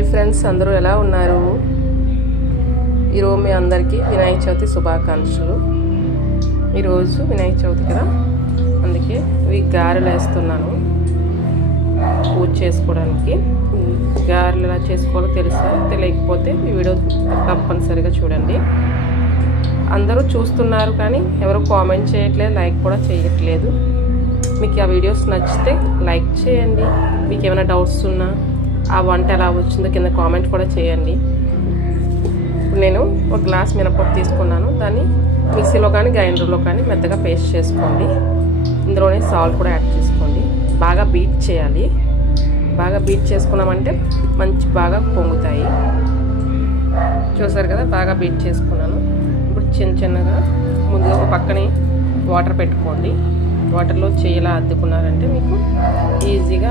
Hi friends, అందరూ ఎలా ఉన్నారు? ఈరోజు మీ అందరికీ వినాయక చవితి శుభాకాంక్షలు. ఈరోజు వినాయక చవితి కదా, అందుకే ఇవి గారెలు వేస్తున్నాను పూజ చేసుకోవడానికి. గారెలు ఎలా చేసుకోవాలో తెలుసా? తెలియకపోతే ఈ వీడియో తప్పనిసరిగా చూడండి. అందరూ చూస్తున్నారు కానీ ఎవరు కామెంట్ చేయట్లేదు, లైక్ కూడా చేయట్లేదు. మీకు ఆ వీడియోస్ నచ్చితే లైక్ చేయండి. మీకు ఏమైనా డౌట్స్ ఉన్నా, ఆ వంట ఎలా వచ్చిందో కింద కామెంట్ కూడా చేయండి. ఇప్పుడు నేను ఒక గ్లాస్ మినపప్పు తీసుకున్నాను. దాన్ని మిక్సీలో కానీ గ్రైండర్లో కానీ మెత్తగా పేస్ట్ చేసుకోండి. ఇందులోనే సాల్ట్ కూడా యాడ్ చేసుకోండి. బాగా బీట్ చేయాలి. బాగా బీట్ చేసుకున్నామంటే బాగా పొంగుతాయి. చూసారు కదా, బాగా బీట్ చేసుకున్నాను. ఇప్పుడు చిన్నగా ముందుగా ఒక పక్కనే వాటర్ పెట్టుకోండి. వాటర్లో చేయాలా అద్దుకున్నారంటే మీకు ఈజీగా